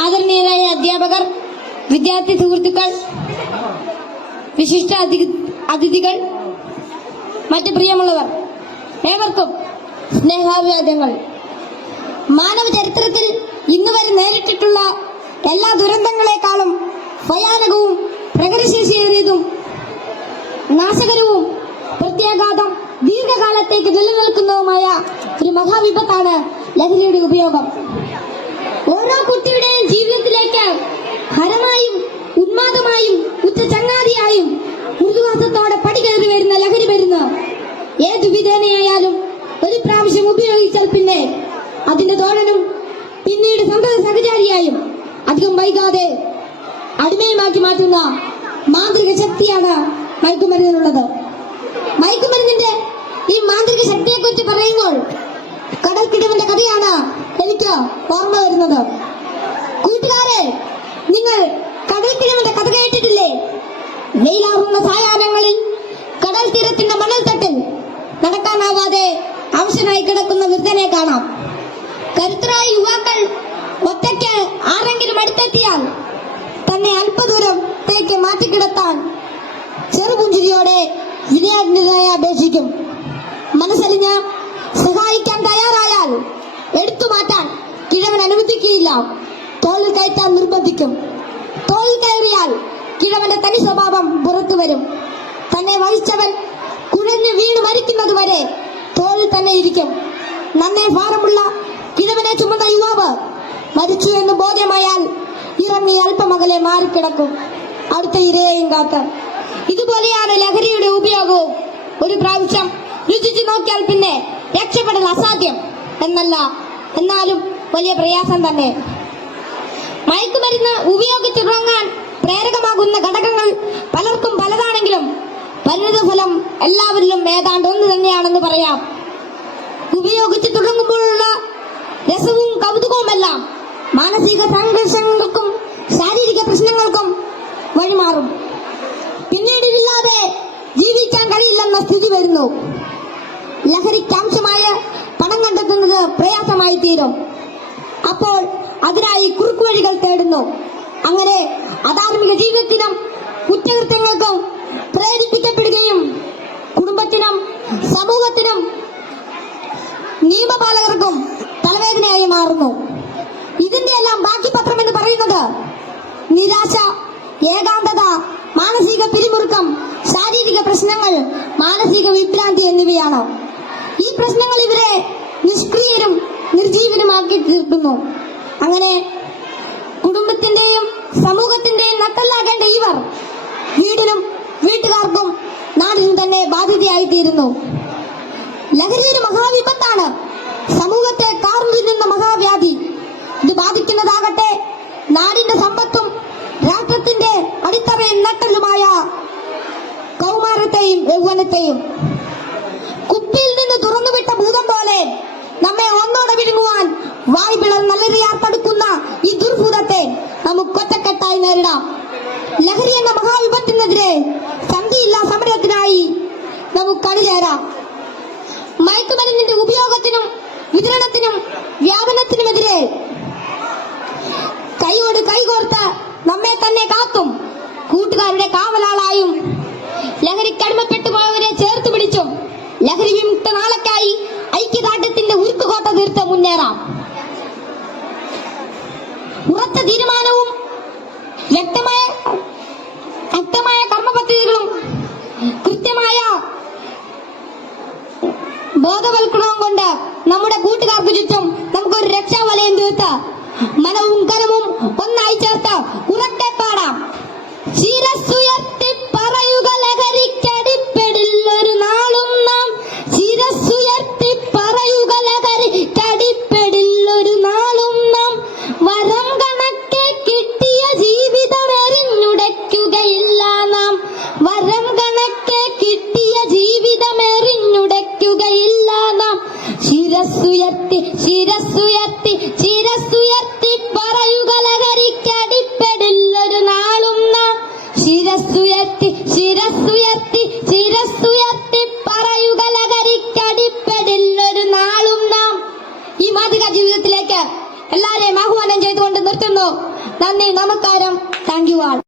ആദരണീയരായ അധ്യാപകർ, വിദ്യാർത്ഥി സുഹൃത്തുക്കൾ, വിശിഷ്ട അതിഥികൾ, മറ്റ് പ്രിയമുള്ളവർ, ഏവർക്കും സ്നേഹാഭിവാദ്യങ്ങൾ. മാനവ ചരിത്രത്തിൽ ഇന്നുവരെ നേരിട്ടിട്ടുള്ള എല്ലാ ദുരന്തങ്ങളെക്കാളും ഭയാനകവും പ്രകൃതിശേഷിയേറിയതും നാശകരവും പ്രത്യാഘാതം ദീർഘകാലത്തേക്ക് നിലനിൽക്കുന്നതുമായ ഒരു മഹാവിപത്താണ് ലഹരിയുടെ ഉപയോഗം. ഓരോ കുട്ടിയുടെയും ജീവിതത്തിലേക്ക് ഹരമായും ഉന്മാദമായും ഉച്ച ചങ്ങാതിയായും മൃദുവാസത്തോടെ പടികയറി വരുന്ന ലഹരി മരുന്ന് ഏതു വിധേനയായാലും ഒരു പ്രാവശ്യം ഉപയോഗിച്ചാൽ പിന്നെ അതിന്റെ തോഴനും പിന്നീട് സന്തത സഹചാരിയായും അധികം വൈകാതെ അടിമയുമാക്കി മാറ്റുന്ന മാന്ത്രിക ശക്തിയാണ് മയക്കുമരുന്നിനുള്ളത്. മയക്കുമരുന്നിന്റെ ഈ മാന്ത്രിക ശക്തിയെക്കുറിച്ച് പറയുമ്പോൾ കടൽക്കിടവിന്റെ കഥയാണ് എനിക്ക് ഓർമ്മ വരുന്നത്. കൂട്ടുകാരെ, നിങ്ങൾ കടൽക്കിടവിന്റെ കഥ കേട്ടിട്ടില്ലേ? വെയിലാറുന്ന സായാഹ്നങ്ങളിൽ കടൽ തീരത്തിന്റെ മണൽത്തട്ടിൽ നടക്കാനാവാതെ അവശനായി കിടക്കുന്ന വൃദ്ധനെ കാണാം. കരുത്തരായ യുവാക്കൾ ഒറ്റയ്ക്ക് ആരെങ്കിലും അടുത്തെത്തിയാൽ തന്നെ അല്പദൂരത്തേക്ക് മാറ്റിക്കിടത്താൻ ചെറുപുഞ്ചിരിയോടെ വിനയാന്യതയെ അപേക്ഷിക്കും. മനസ്സലിഞ്ഞ് സഹായിക്കാൻ തയ്യാറായാൽ എടുത്തു മാറ്റാൻ കിഴവൻ അനുവദിക്കുകയില്ല. തോളിൽ കയറ്റാൻ നിർബന്ധിക്കും. തോളിൽ കയറിയാൽ കിഴവന്റെ തനി സ്വഭാവം പുറത്തു വരും. തന്നെ വഹിച്ചവൻ കുഴഞ്ഞു വീണ് മരിക്കുന്നതുവരെ തോളിൽ തന്നെ ഇരിക്കും. നന്നേ ഭാരമുള്ള കിഴവനെ ചുമന്ന യുവാവ് മരിച്ചു എന്ന് ബോധ്യമായാൽ ഇറങ്ങി അല്പമകലെ മാറിക്കിടക്കും, അടുത്ത ഇരയെയും കാത്ത്. ഇതുപോലെയാണ് ലഹരിയുടെ ഉപയോഗവും. ഒരു പ്രാവശ്യം രുചിച്ചു നോക്കിയാൽ പിന്നെ രക്ഷപ്പെടൽ അസാധ്യം എന്നല്ല, എന്നാലും വലിയ പ്രയാസം തന്നെ. മയക്കുമരുന്ന് ഉപയോഗിച്ചിറങ്ങാൻ പ്രേരകമാകുന്ന ഘടകങ്ങൾ പലർക്കും പലതാണെങ്കിലും പരിണിതഫലം എല്ലാവരിലും ഏതാണ്ട് ഒന്ന് തന്നെയാണെന്ന് പറയാം. ഉപയോഗിച്ച് തുടങ്ങുമ്പോഴുള്ള രസവും കൗതുകവുമെല്ലാം മാനസിക സംഘർഷങ്ങൾക്കും ശാരീരിക പ്രശ്നങ്ങൾക്കും വഴിമാറും. പിന്നീട് ഇതില്ലാതെ ജീവിക്കാൻ കഴിയില്ലെന്ന സ്ഥിതി വരുന്നു. ലഹരിക്കാംശമായ പണം കണ്ടെത്തുന്നത് പ്രയാസമായി തീരും. അപ്പോൾ അതിനായി കുറുക്കുവഴികൾ തേടുന്നു. അങ്ങനെ അധാർമിക ജീവിതത്തിനും കുറ്റകൃത്യങ്ങൾക്കും പ്രേരിപ്പിക്കപ്പെടുകയും കുടുംബത്തിനും സമൂഹത്തിനും നിയമപാലകർക്കും തലവേദനയായി മാറുന്നു. ഇതിന്റെ എല്ലാം ബാക്കി പത്രം എന്ന് പറയുന്നത് നിരാശ, ഏകാന്തത, മാനസിക പിരിമുറുക്കം, ശാരീരിക പ്രശ്നങ്ങൾ, മാനസിക വിഭ്രാന്തി എന്നിവയാണ്. ഈ പ്രശ്നങ്ങൾ ഇവരെ നിഷ്ക്രിയരും നിർജീവനുമാക്കി തീർക്കുന്നു. അങ്ങനെ കുടുംബത്തിന്റെയും സമൂഹത്തിന്റെയും നട്ടല്ലാകേണ്ട ഇവർ വീടിനും വീട്ടുകാർക്കും നാടിനും തന്നെ ബാധ്യതയായി തീരുന്നു. ലഹരി ഒരു മഹാവിപത്താണ്, സമൂഹത്തെ കാർന്നു തിന്നുന്ന മഹാവ്യാധി. ഇത് ബാധിക്കുന്നതാകട്ടെ നാടിന്റെ സമ്പത്തും രാഷ്ട്രത്തിന്റെ അടിത്തറയും നട്ടലുമായ കൗമാരത്തെയും യൗവനത്തെയും. കുപ്പിയിൽ നിന്ന് തുറന്നുവിട്ട ഭൂതം പോലെ നമ്മെ ഒന്നോടെ വിഴുങ്ങുവാൻ വായ് പിളർന്നലറിയാർത്തടുക്കുന്ന ഈ ദുർഭൂതത്തെ നമുക്ക് ഒറ്റക്കെട്ടായി നേരിടാം. ലഹരി എന്ന മഹാവിപത്തിനെതിരെ സന്ധിയില്ലാ സമരത്തിനായി നമുക്ക് അണിചേരാം. മയക്കുമരുന്നിന്റെ ഉപയോഗത്തിനും വിതരണത്തിനും വ്യാപനത്തിനുമെതിരെ കൈയോട് കൈകോർത്ത് നമ്മെ തന്നെ കാത്തും കൂട്ടുകാരുടെ കാവലാളായും ലഹരിക്കടിമപ്പെട്ടു പോയവരെ ചേർത്ത് പിടിച്ചും ലഹരി വിമുക്ത നാളേക്കായി ഐക്യദാർഢ്യത്തിന്റെ ഉരുക്കുകോട്ട തീർത്ത് മുന്നേറാം. ഉറച്ച തീരുമാനവും വ്യക്തമായ കർമ്മപദ്ധതികളും കൃത്യമായ ബോധവൽക്കരണവും കൊണ്ട് നമ്മുടെ കൂട്ടുകാർക്ക് ചുറ്റും നമുക്കൊരു രക്ഷാവലയം തീർത്ത് മനവും കനവും ഒന്നായി ചേർത്ത് ഉറക്കെ പാടാം. ശിരസ്സുയർത്തി പറയുക ലഹരിക്കടിപ്പെടില്ലൊരു നാളും നാം. ശിരസ്സുയർത്തി പറയുക ലഹരിക്കടിപ്പെടില്ലൊരു നാളും നാം. വരം കണക്കെ കിട്ടിയ ജീവിതം എറിഞ്ഞുടയ്ക്കുകയില്ല നാം. വരം കണക്കെ കിട്ടിയ ജീവിതം എറിഞ്ഞുടയ്ക്കുകയില്ല നാം. ശിരസ്സുയർത്തി ശിരസ്സുയർത്തി ശിരസ്സുയർത്തി പറയുക ലഹരിക്കടിപ്പെടില്ല നിർത്തുന്നു. നന്ദി, നമസ്കാരം. Thank you all.